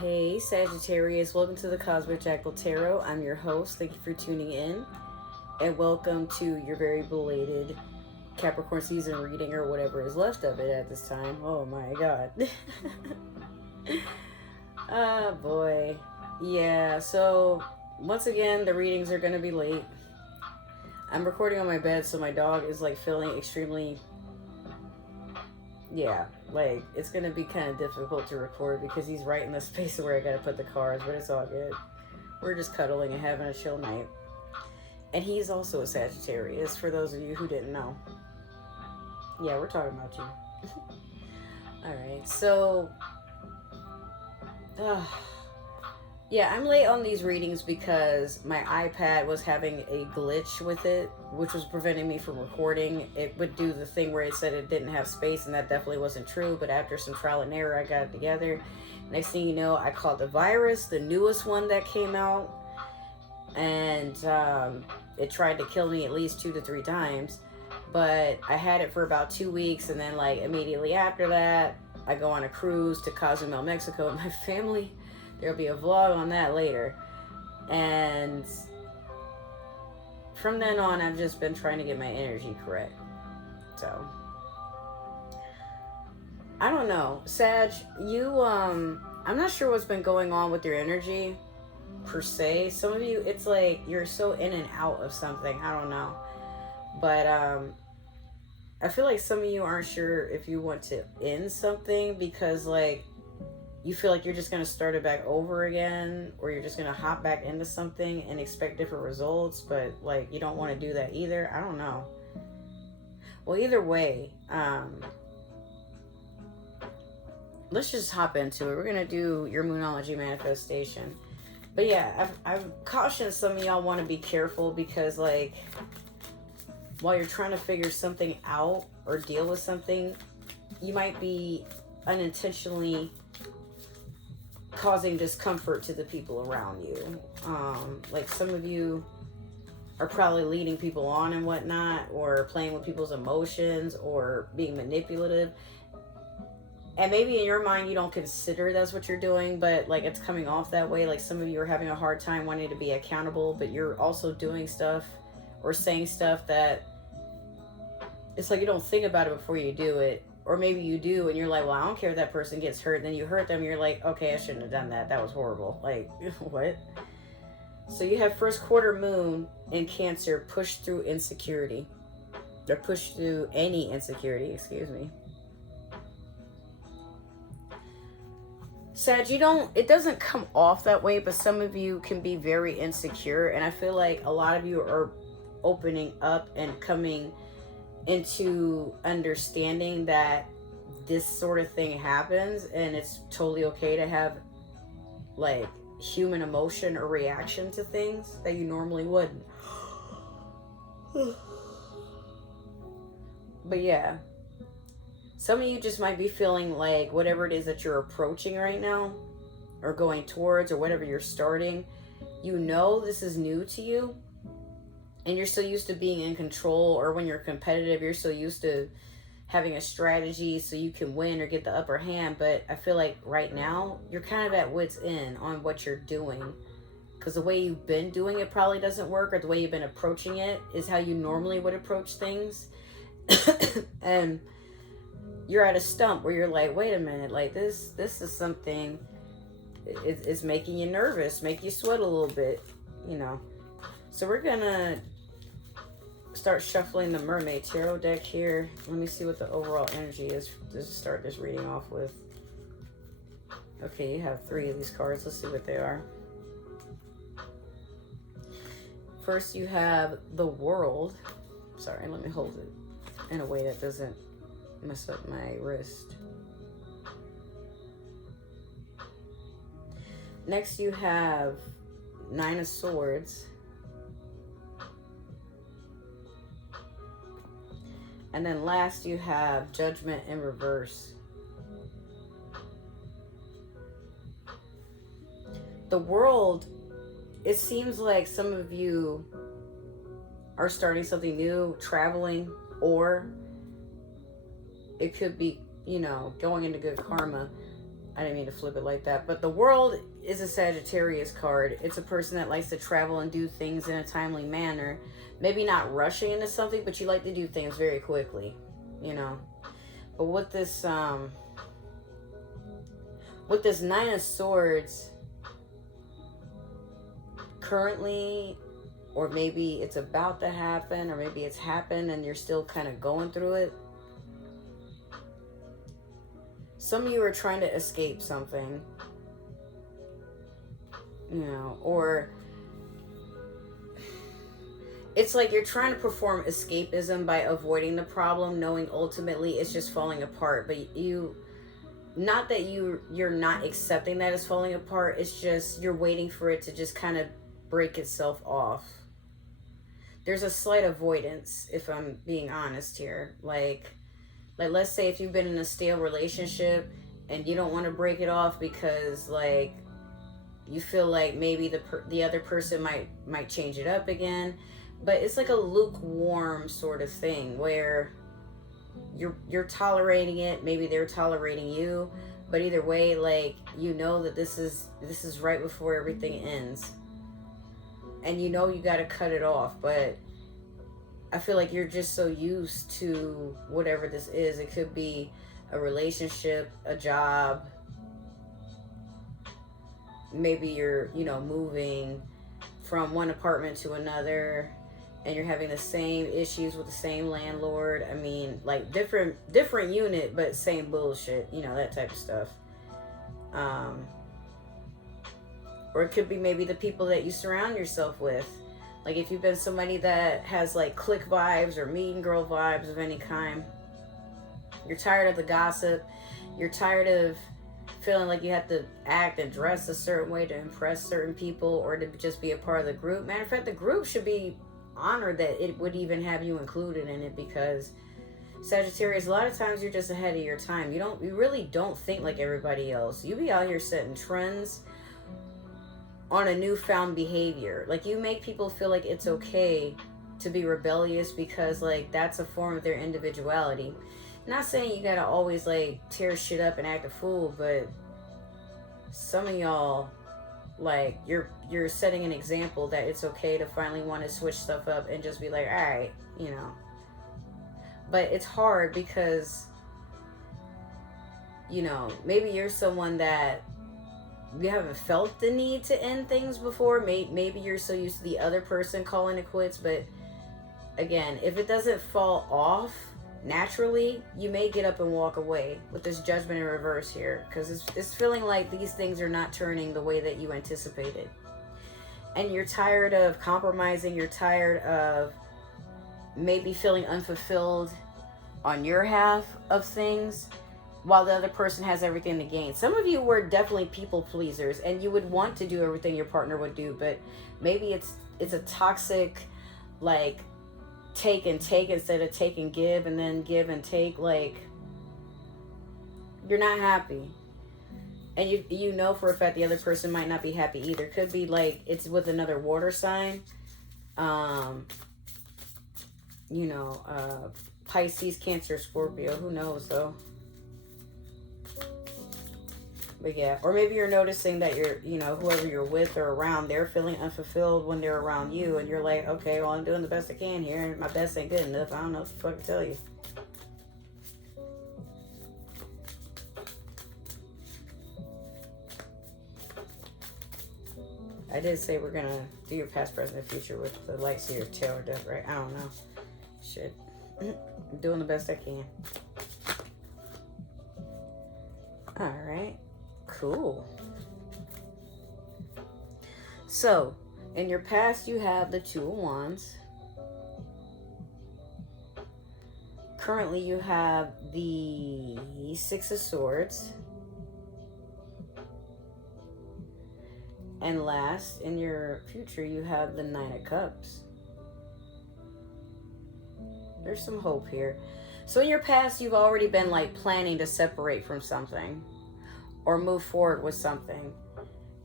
Hey Sagittarius, welcome to the Cosmic Jackal Tarot. I'm your host. Thank you for tuning in. And welcome to your very belated Capricorn season reading, or whatever is left of it at this time. Oh my god. Oh boy. Yeah, so once again, the readings are going to be late. I'm recording on my bed, so my dog is like feeling extremely... Yeah, like, it's going to be kind of difficult to record because he's right in the space where I got to put the cards, but it's all good. We're just cuddling and having a chill night. And he's also a Sagittarius, for those of you who didn't know. Yeah, we're talking about you. Alright, so... yeah, I'm late on these readings because my iPad was having a glitch with it, which was preventing me from recording. It would do the thing where it said it didn't have space, and that definitely wasn't true, but after some trial and error, I got it together. Next thing you know, I caught the virus, the newest one that came out, and it tried to kill me at least 2 to 3 times, but I had it for about 2 weeks, and then like immediately after that, I go on a cruise to Cozumel, Mexico with my family. There'll be a vlog on that later. And from then on, I've just been trying to get my energy correct. So, I don't know. Sag, you, I'm not sure what's been going on with your energy, per se. Some of you, it's like you're so in and out of something. I don't know. But, I feel like some of you aren't sure if you want to end something because, like, you feel like you're just going to start it back over again, or you're just going to hop back into something and expect different results, but like you don't want to do that either. I don't know. Well, either way, let's just hop into it. We're going to do your Moonology manifestation. But yeah, I've cautioned some of y'all want to be careful because, like, while you're trying to figure something out or deal with something, you might be unintentionally causing discomfort to the people around you. Like some of you are probably leading people on and whatnot, or playing with people's emotions, or being manipulative. And maybe in your mind you don't consider that's what you're doing, but like it's coming off that way. Like some of you are having a hard time wanting to be accountable, but you're also doing stuff or saying stuff that it's like you don't think about it before you do it. Or maybe you do, and you're like, well, I don't care if that person gets hurt. And then you hurt them, and you're like, okay, I shouldn't have done that. That was horrible. Like, what? So you have first quarter moon in Cancer, pushed through insecurity. Or pushed through any insecurity, excuse me. Sag, it doesn't come off that way, but some of you can be very insecure. And I feel like a lot of you are opening up and coming into understanding that this sort of thing happens, and it's totally okay to have like human emotion or reaction to things that you normally wouldn't. But yeah, some of you just might be feeling like whatever it is that you're approaching right now, or going towards, or whatever you're starting, you know this is new to you. And you're so used to being in control, or when you're competitive, you're so used to having a strategy so you can win or get the upper hand. But I feel like right now, you're kind of at wit's end on what you're doing. Because the way you've been doing it probably doesn't work, or the way you've been approaching it is how you normally would approach things. And you're at a stump where you're like, wait a minute, like this is something, it's making you nervous, make you sweat a little bit, you know. So we're gonna start shuffling the Mermaid Tarot deck here. Let me see what the overall energy is to start this reading off with. Okay, you have 3 of these cards. Let's see what they are. First, you have the World. Sorry, let me hold it in a way that doesn't mess up my wrist. Next, you have 9 of Swords. And then last, you have Judgment in reverse. The World, it seems like some of you are starting something new, traveling, or it could be, you know, going into good karma. I didn't mean to flip it like that. But the World is a Sagittarius card. It's a person that likes to travel and do things in a timely manner. Maybe not rushing into something, but you like to do things very quickly, you know. But with this Nine of Swords, currently, or maybe it's about to happen, or maybe it's happened and you're still kind of going through it. Some of you are trying to escape something, you know, or it's like you're trying to perform escapism by avoiding the problem, knowing ultimately it's just falling apart. But not that you're not accepting that it's falling apart, it's just you're waiting for it to just kind of break itself off. There's a slight avoidance, if I'm being honest here. Like let's say if you've been in a stale relationship and you don't want to break it off because like you feel like maybe the other person might change it up again, but it's like a lukewarm sort of thing where you're tolerating it, maybe they're tolerating you, but either way, like, you know that this is right before everything ends, and you know you got to cut it off. But I feel like you're just so used to whatever this is. It could be a relationship, a job, maybe you're, you know, moving from one apartment to another and you're having the same issues with the same landlord. I mean, like different unit, but same bullshit, you know, that type of stuff. Or it could be maybe the people that you surround yourself with. Like if you've been somebody that has like clique vibes or mean girl vibes of any kind, you're tired of the gossip, you're tired of feeling like you have to act and dress a certain way to impress certain people or to just be a part of the group. Matter of fact, the group should be honored that it would even have you included in it, because Sagittarius, a lot of times you're just ahead of your time. You really don't think like everybody else. You be out here setting trends on a newfound behavior. Like you make people feel like it's okay to be rebellious because like that's a form of their individuality. Not saying you gotta always like tear shit up and act a fool, but some of y'all, like you're setting an example that it's okay to finally want to switch stuff up and just be like, all right, you know. But it's hard because, you know, maybe you're someone that you haven't felt the need to end things before. Maybe you're so used to the other person calling it quits. But again, if it doesn't fall off naturally, you may get up and walk away with this Judgment in reverse here, because it's feeling like these things are not turning the way that you anticipated, and you're tired of compromising. You're tired of maybe feeling unfulfilled on your half of things while the other person has everything to gain. Some of you were definitely people pleasers and you would want to do everything your partner would do, but maybe it's a toxic, like, take and take instead of take and give, and then give and take. Like, you're not happy, and you know for a fact the other person might not be happy either. Could be like it's with another water sign, you know, Pisces, Cancer, Scorpio, who knows though. But yeah, or maybe you're noticing that you're, you know, whoever you're with or around, they're feeling unfulfilled when they're around you, and you're like, okay, well, I'm doing the best I can here, and my best ain't good enough. I don't know what the fuck to tell you. I did say we're gonna do your past, present, and future with the light seer tarot deck, right? I don't know. Shit. I'm doing the best I can. Alright. Cool. So, in your past, you have the Two of Wands. Currently, you have the Six of Swords. And last, in your future, you have the Nine of Cups. There's some hope here. So in your past, you've already been like planning to separate from something or move forward with something.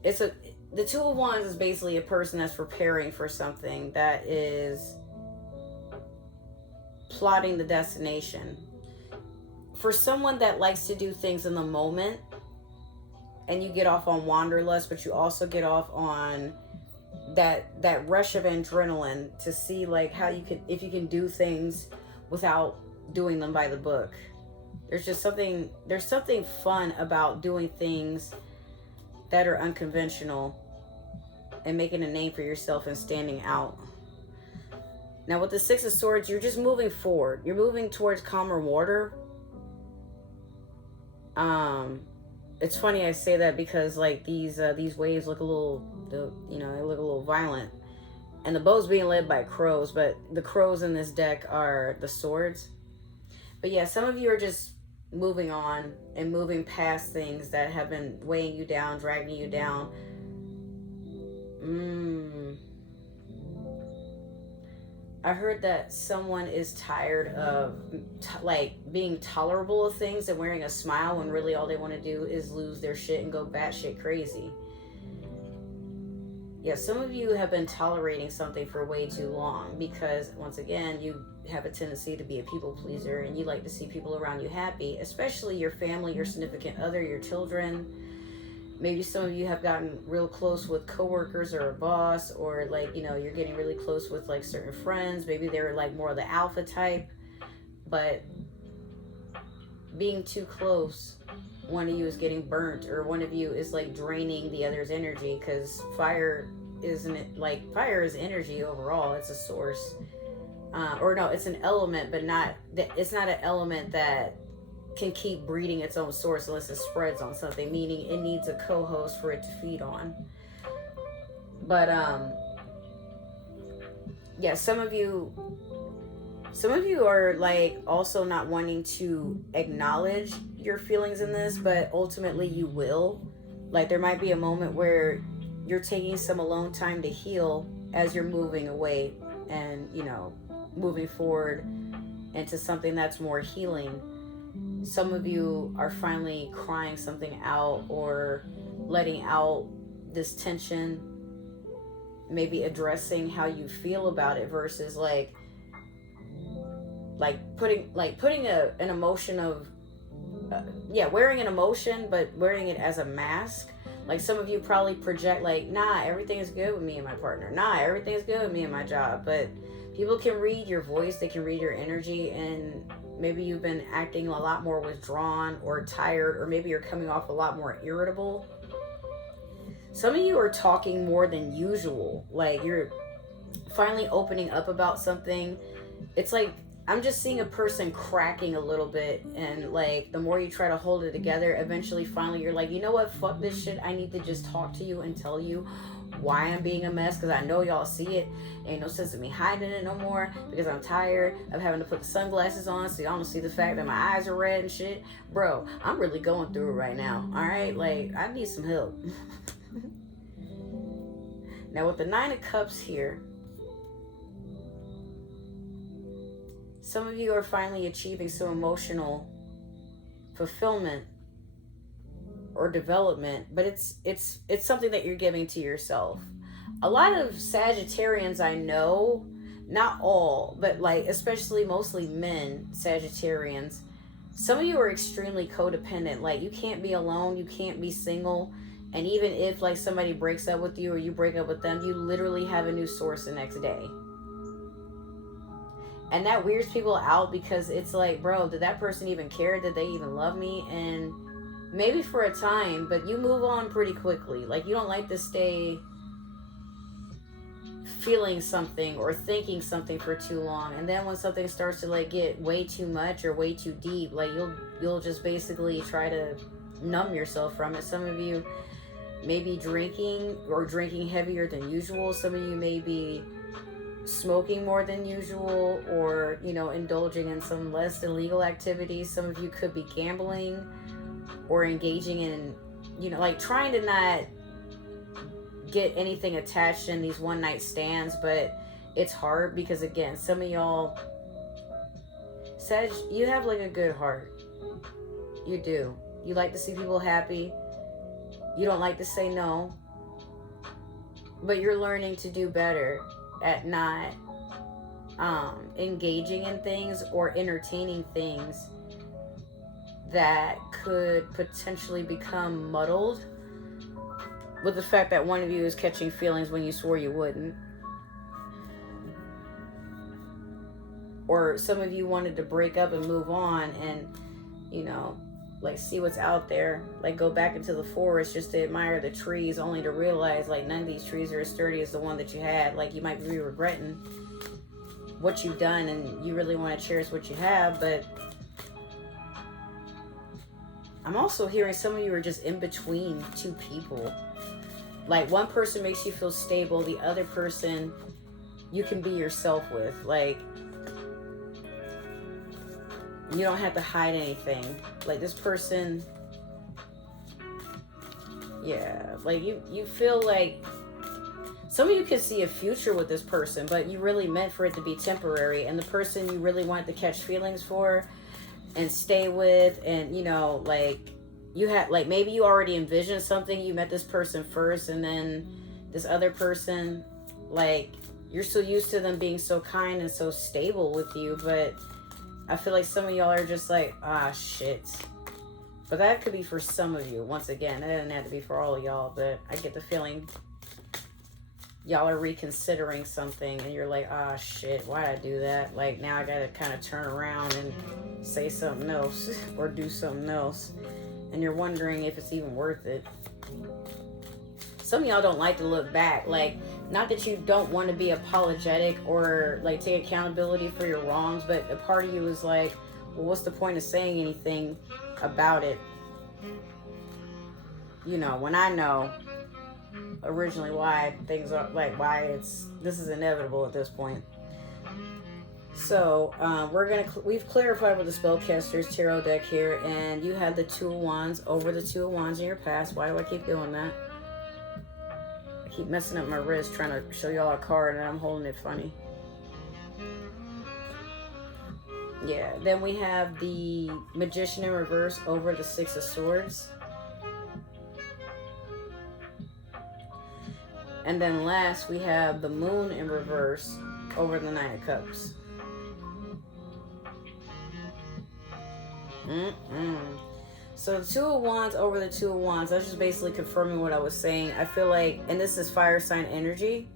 The Two of Wands is basically a person that's preparing for something, that is plotting the destination. For someone that likes to do things in the moment, and you get off on wanderlust, but you also get off on that rush of adrenaline to see like how you can, if you can do things without doing them by the book. There's something fun about doing things that are unconventional and making a name for yourself and standing out. Now with the Six of Swords, you're just moving forward. You're moving towards calmer water. It's funny I say that because like these waves look a little, they look a little violent. And the boat's being led by crows, but the crows in this deck are the swords. But yeah, some of you are just moving on and moving past things that have been weighing you down, dragging you down. I heard that someone is tired of like being tolerable of things and wearing a smile when really all they want to do is lose their shit and go batshit crazy. Yeah, some of you have been tolerating something for way too long because, once again, you have a tendency to be a people pleaser and you like to see people around you happy, especially your family, your significant other, your children. Maybe some of you have gotten real close with coworkers or a boss, or like, you're getting really close with like certain friends. Maybe they're like more of the alpha type, but being too close, one of you is getting burnt, or one of you is like draining the other's energy, because fire is energy overall. It's a source, or no, it's an element, but it's not an element that can keep breeding its own source unless it spreads on something, meaning it needs a co-host for it to feed on. But yeah, some of you are like also not wanting to acknowledge your feelings in this, but ultimately you will. Like there might be a moment where you're taking some alone time to heal as you're moving away and moving forward into something that's more healing. Some of you are finally crying something out or letting out this tension, maybe addressing how you feel about it versus like putting an emotion of wearing an emotion, but wearing it as a mask. Like some of you probably project like, nah, everything is good with me and my partner. Nah, everything is good with me and my job. But people can read your voice, they can read your energy, and maybe you've been acting a lot more withdrawn or tired, or maybe you're coming off a lot more irritable. Some of you are talking more than usual. Like you're finally opening up about something. It's like I'm just seeing a person cracking a little bit, and like the more you try to hold it together, eventually finally you're like, you know what, fuck this shit, I need to just talk to you and tell you why I'm being a mess, because I know y'all see it. Ain't no sense of me hiding it no more, because I'm tired of having to put the sunglasses on so y'all don't see the fact that my eyes are red and shit. Bro, I'm really going through it right now, alright? Like, I need some help. Now with the Nine of Cups here, some of you are finally achieving some emotional fulfillment or development, but it's something that you're giving to yourself. A lot of Sagittarians I know, not all, but like especially mostly men, Sagittarians, some of you are extremely codependent. Like you can't be alone, you can't be single, and even if like somebody breaks up with you or you break up with them, you literally have a new source the next day. And that weirds people out because it's like, bro, did that person even care? Did they even love me? And maybe for a time, but you move on pretty quickly. Like you don't like to stay feeling something or thinking something for too long. And then when something starts to like get way too much or way too deep, like you'll just basically try to numb yourself from it. Some of you may be drinking or drinking heavier than usual. Some of you may be smoking more than usual, or indulging in some less than legal activities. Some of you could be gambling or engaging in like trying to not get anything attached in these one night stands, but it's hard because again, some of y'all Sag, you have like a good heart. You do. You like to see people happy. You don't like to say no, but you're learning to do better at not engaging in things or entertaining things that could potentially become muddled with the fact that one of you is catching feelings when you swore you wouldn't. Or some of you wanted to break up and move on and, you know, like see what's out there. Like go back into the forest just to admire the trees, only to realize like none of these trees are as sturdy as the one that you had. Like you might be regretting what you've done and you really want to cherish what you have, but I'm also hearing some of you are just in between two people. Like one person makes you feel stable, the other person you can be yourself with. Like you don't have to hide anything. Like this person, yeah, like you feel like some of you could see a future with this person, but you really meant for it to be temporary. And the person you really wanted to catch feelings for and stay with, and you know, like you had, like maybe you already envisioned something. You met this person first, and then this other person, like you're so used to them being so kind and so stable with you, but I feel like some of y'all are just like, ah, shit. But that could be for some of you. Once again, that doesn't have to be for all of y'all, but I get the feeling y'all are reconsidering something and you're like, ah, shit, why'd I do that? Like, now I gotta kind of turn around and say something else or do something else. And you're wondering if it's even worth it. Some of y'all don't like to look back. Like, not that you don't want to be apologetic or like take accountability for your wrongs, but a part of you is like, well, what's the point of saying anything about it? You know, when I know originally why things are like, why this is inevitable at this point. So we've clarified with the Spellcaster's Tarot deck here, and you had the Two of Wands over the Two of Wands in your past. Why do I keep doing that? I keep messing up my wrist trying to show y'all a card and I'm holding it funny. Yeah, then we have the Magician in reverse over the Six of Swords. And then last, we have the Moon in reverse over the Nine of Cups. So the Two of Wands over the Two of Wands, that's just basically confirming what I was saying. I feel like, and this is fire sign energy,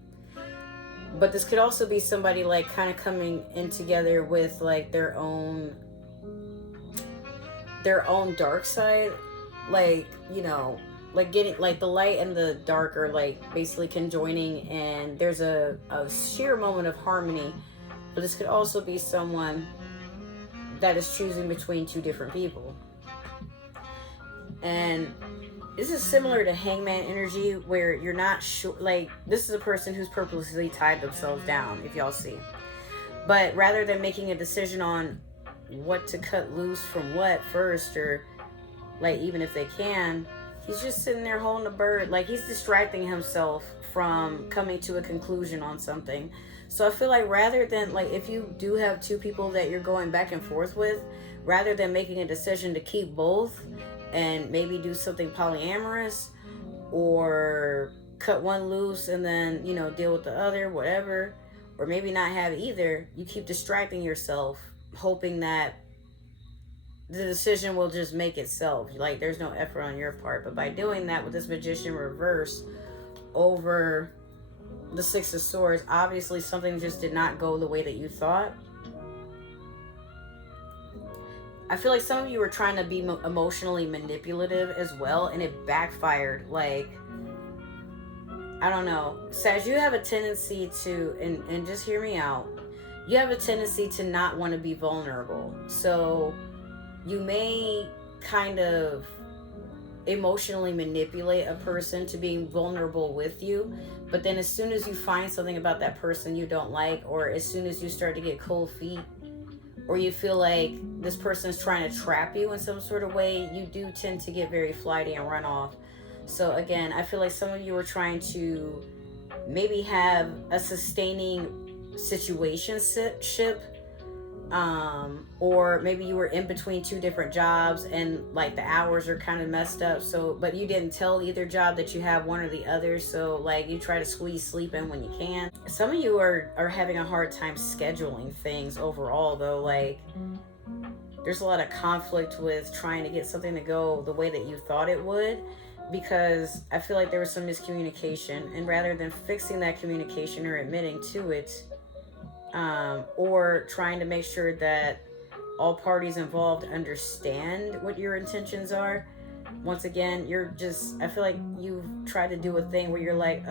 but this could also be somebody like kind of coming in together with like their own dark side. Like, you know, like getting like the light and the dark are like basically conjoining, and there's a sheer moment of harmony. But this could also be someone that is choosing between two different people. And this is similar to Hangman energy, where you're not sure, like this is a person who's purposely tied themselves down, if y'all see. But rather than making a decision on what to cut loose from what first, or like even if they can, he's just sitting there holding a bird. Like he's distracting himself from coming to a conclusion on something. So I feel like rather than, like, if you do have two people that you're going back and forth with, rather than making a decision to keep both and maybe do something polyamorous or cut one loose and then, you know, deal with the other, whatever, or maybe not have either, you keep distracting yourself, hoping that the decision will just make itself. Like, there's no effort on your part. But by doing that with this Magician reverse over the Six of Swords, obviously something just did not go the way that you thought. I feel like some of you were trying to be emotionally manipulative as well, and it backfired. Like, I don't know. Sag, you have a tendency to, and just hear me out, you have a tendency to not want to be vulnerable. So you may kind of emotionally manipulate a person to being vulnerable with you, but then as soon as you find something about that person you don't like, or as soon as you start to get cold feet, or you feel like this person is trying to trap you in some sort of way, you do tend to get very flighty and run off. So again, I feel like some of you were trying to maybe have a sustaining situationship, or maybe you were in between two different jobs and like the hours are kind of messed up. So, but you didn't tell either job that you have one or the other. So like you try to squeeze sleep in when you can. Some of you are having a hard time scheduling things overall though. Like there's a lot of conflict with trying to get something to go the way that you thought it would. because I feel like there was some miscommunication, and rather than fixing that communication or admitting to it, or trying to make sure that all parties involved understand what your intentions are, once again, I feel like you've tried to do a thing where you're like,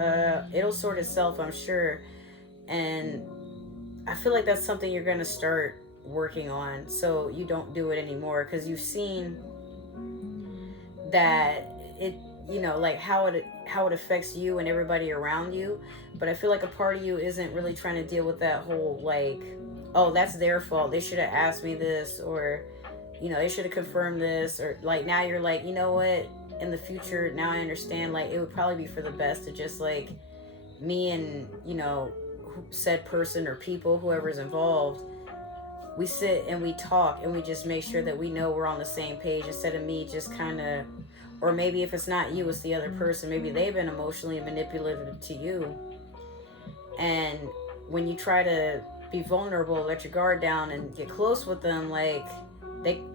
it'll sort itself, I'm sure. And I feel like that's something you're going to start working on, so you don't do it anymore, because you've seen that it, like how it affects you and everybody around you. But I feel like a part of you isn't really trying to deal with that whole, like, oh, that's their fault, they should have asked me this, or they should have confirmed this, or like, now you're like, you know what, in the future, now I understand, like, it would probably be for the best to just, like, me and said person or people, whoever's involved, we sit and we talk and we just make sure that we know we're on the same page, instead of me just kind of, or maybe if it's not you, it's the other person, maybe they've been emotionally manipulative to you, and when you try to be vulnerable, let your guard down and get close with them, like,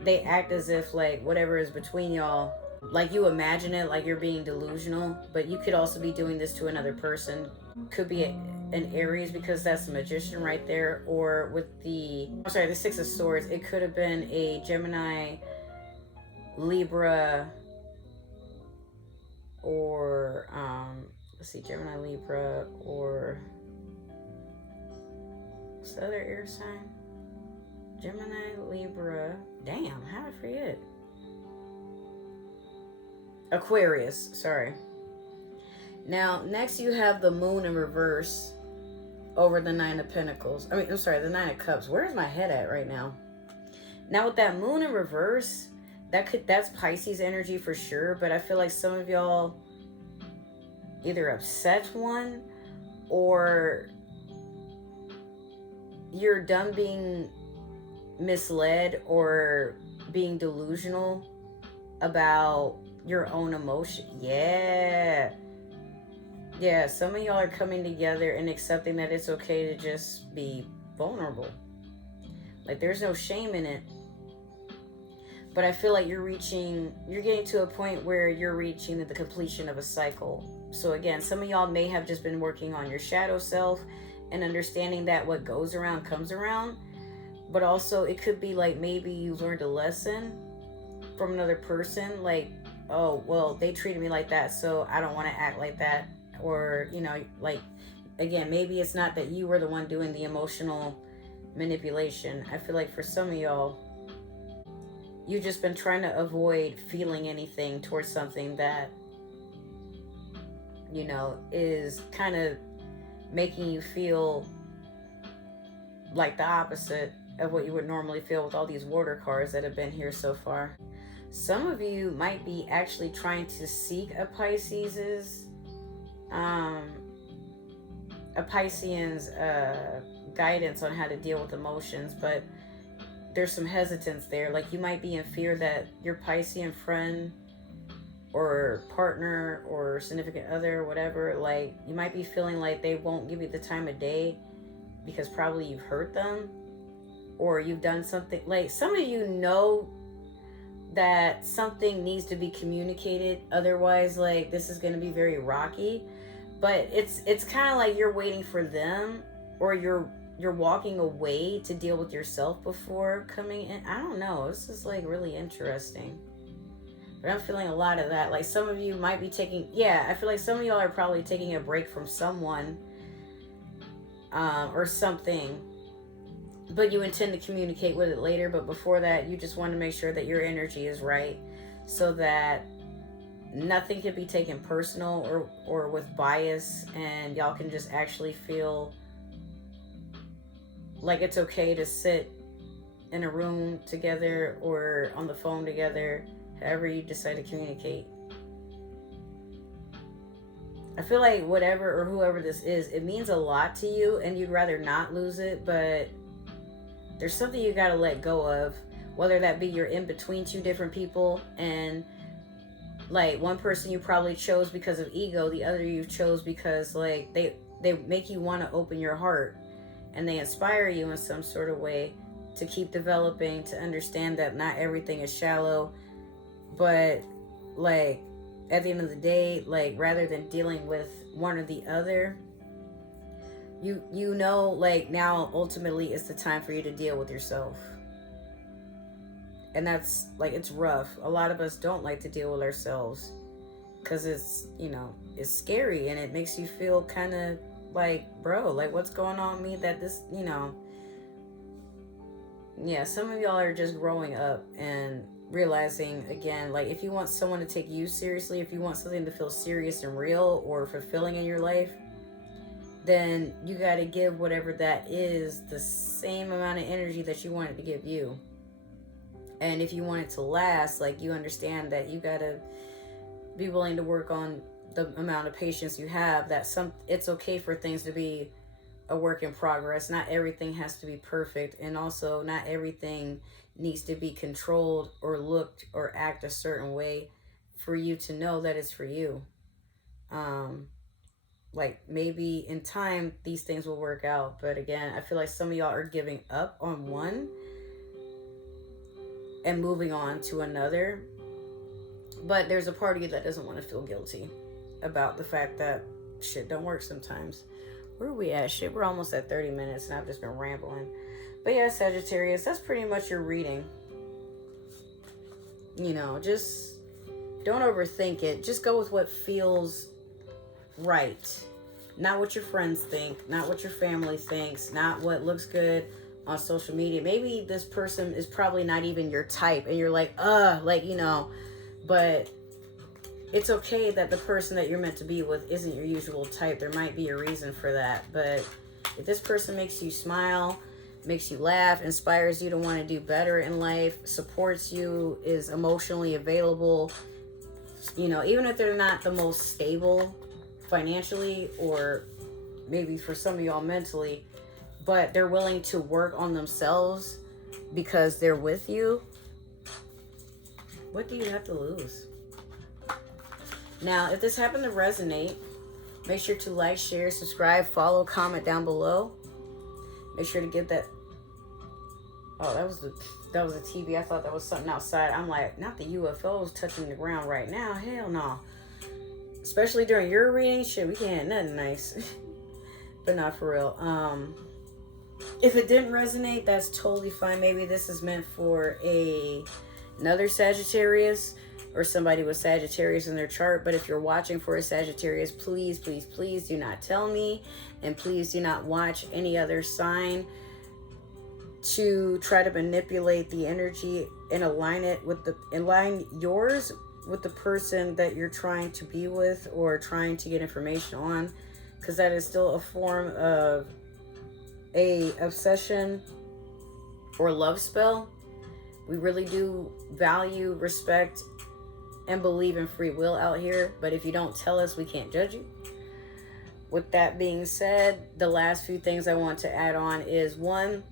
they act as if, like, whatever is between y'all, like, you imagine it like you're being delusional, but you could also be doing this to another person. Could be an Aries, because that's the Magician right there, or with the Six of Swords, it could have been a Gemini, Libra, or let's see, Gemini, Libra, or what's the other air sign? Gemini, Libra, damn, how did I forget? Aquarius, sorry. Now, next you have the Moon in reverse over the Nine of Pentacles. The Nine of Cups. Where's my head at right now? Now, with that Moon in reverse, that's Pisces energy for sure, but I feel like some of y'all either upset one, or you're done being misled or being delusional about your own emotion. Yeah, some of y'all are coming together and accepting that it's okay to just be vulnerable. Like, there's no shame in it. But I feel like you're getting to a point where you're reaching the completion of a cycle. So again, some of y'all may have just been working on your shadow self and understanding that what goes around comes around. But also, it could be like, maybe you learned a lesson from another person, like, oh, well, they treated me like that, so I don't want to act like that. Or, like, again, maybe it's not that you were the one doing the emotional manipulation. I feel like for some of y'all, you've just been trying to avoid feeling anything towards something that, is kind of making you feel like the opposite of what you would normally feel with all these water cards that have been here so far. Some of you might be actually trying to seek a Pisces' guidance on how to deal with emotions, but there's some hesitance there. Like, you might be in fear that your Piscean friend or partner or significant other, whatever, like, you might be feeling like they won't give you the time of day because probably you've hurt them, or you've done something. Like, some of you know that something needs to be communicated, otherwise, like, this is going to be very rocky. But it's kind of like you're waiting for them, or you're walking away to deal with yourself before coming in. I don't know. This is, like, really interesting. But I'm feeling a lot of that. Like, some of you might be I feel like some of y'all are probably taking a break from someone or something. But you intend to communicate with it later. But before that, you just want to make sure that your energy is right, so that nothing can be taken personal or with bias, and y'all can just actually feel like it's okay to sit in a room together or on the phone together, however you decide to communicate. I feel like whatever or whoever this is, it means a lot to you and you'd rather not lose it, but there's something you gotta let go of, whether that be you're in between two different people, and like, one person you probably chose because of ego, the other you chose because, like, they make you want to open your heart, and they inspire you in some sort of way to keep developing, to understand that not everything is shallow, but, like, at the end of the day, like, rather than dealing with one or the other, you know, like, now ultimately it's the time for you to deal with yourself. And that's, like, it's rough. A lot of us don't like to deal with ourselves because it's, you know, it's scary, and it makes you feel kind of like, bro, like, what's going on with me that this, you know. Yeah, some of y'all are just growing up and realizing, again, like, if you want someone to take you seriously, if you want something to feel serious and real or fulfilling in your life, then you got to give whatever that is the same amount of energy that you want it to give you. And if you want it to last, like, you understand that you got to be willing to work on the amount of patience you have, that it's okay for things to be a work in progress. Not everything has to be perfect, and also not everything needs to be controlled or looked or act a certain way for you to know that it's for you. Like, maybe in time these things will work out, but again, I feel like some of y'all are giving up on one and moving on to another, but there's a part of you that doesn't want to feel guilty about the fact that shit don't work sometimes. Where are we at? Shit, we're almost at 30 minutes and I've just been rambling. But yeah, Sagittarius, that's pretty much your reading. You know, just don't overthink it. Just go with what feels right. Not what your friends think, not what your family thinks, not what looks good on social media. Maybe this person is probably not even your type and you're like, like, you know, but it's okay that the person that you're meant to be with isn't your usual type. There might be a reason for that. But if this person makes you smile, makes you laugh, inspires you to want to do better in life, supports you, is emotionally available, you know, even if they're not the most stable financially, or maybe for some of y'all mentally, but they're willing to work on themselves because they're with you, what do you have to lose? Now, if this happened to resonate, make sure to like, share, subscribe, follow, comment down below. Make sure to give that... Oh, that was the TV. I thought that was something outside. I'm like, not the UFOs touching the ground right now. Hell no. Especially during your reading. Shit, we can't have nothing nice. But not for real. If it didn't resonate, that's totally fine. Maybe this is meant for another Sagittarius, or somebody with Sagittarius in their chart. But if you're watching for a Sagittarius, please, please, please do not tell me, and please do not watch any other sign to try to manipulate the energy and align yours with the person that you're trying to be with or trying to get information on, because that is still a form of a obsession or love spell. We really do value, respect, and believe in free will out here, but if you don't tell us, we can't judge you. With that being said, the last few things I want to add on is, one,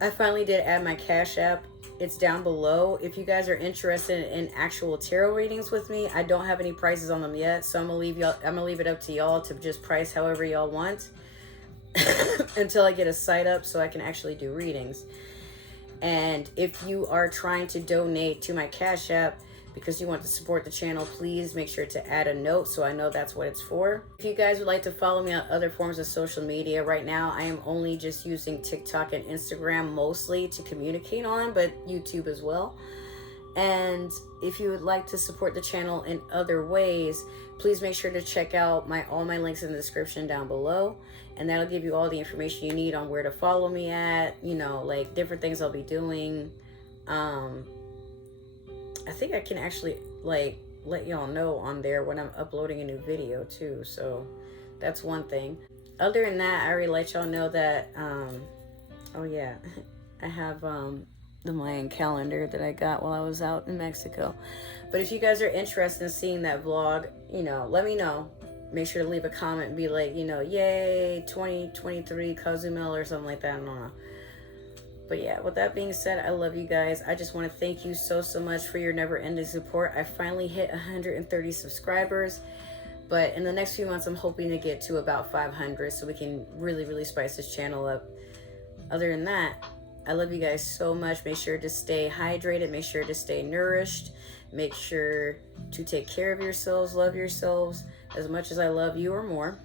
I finally did add my Cash App. It's down below. If you guys are interested in actual tarot readings with me, I don't have any prices on them yet, so I'm gonna leave it up to y'all to just price however y'all want until I get a site up so I can actually do readings. And if you are trying to donate to my Cash App because you want to support the channel, please make sure to add a note so I know that's what it's for. If you guys would like to follow me on other forms of social media, right now I am only just using TikTok and Instagram mostly to communicate on, but YouTube as well. And if you would like to support the channel in other ways, please make sure to check out all my links in the description down below, and that'll give you all the information you need on where to follow me at, you know, like different things I'll be doing. I think I can actually like let y'all know on there when I'm uploading a new video too, so that's one thing. Other than that, I already let y'all know that oh yeah, I have the Mayan calendar that I got while I was out in Mexico. But if you guys are interested in seeing that vlog, you know, let me know. Make sure to leave a comment and be like, you know, yay 2023 Cozumel or something like that. I don't know. But yeah, with that being said, I love you guys. I just want to thank you so much for your never-ending support. I finally hit 130 subscribers, but in the next few months I'm hoping to get to about 500 so we can really spice this channel up. Other than that, I love you guys so much. Make sure to stay hydrated. Make sure to stay nourished. Make sure to take care of yourselves. Love yourselves as much as I love you or more.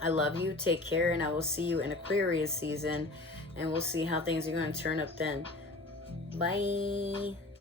I love you. Take care. And I will see you in Aquarius season. And we'll see how things are going to turn up then. Bye.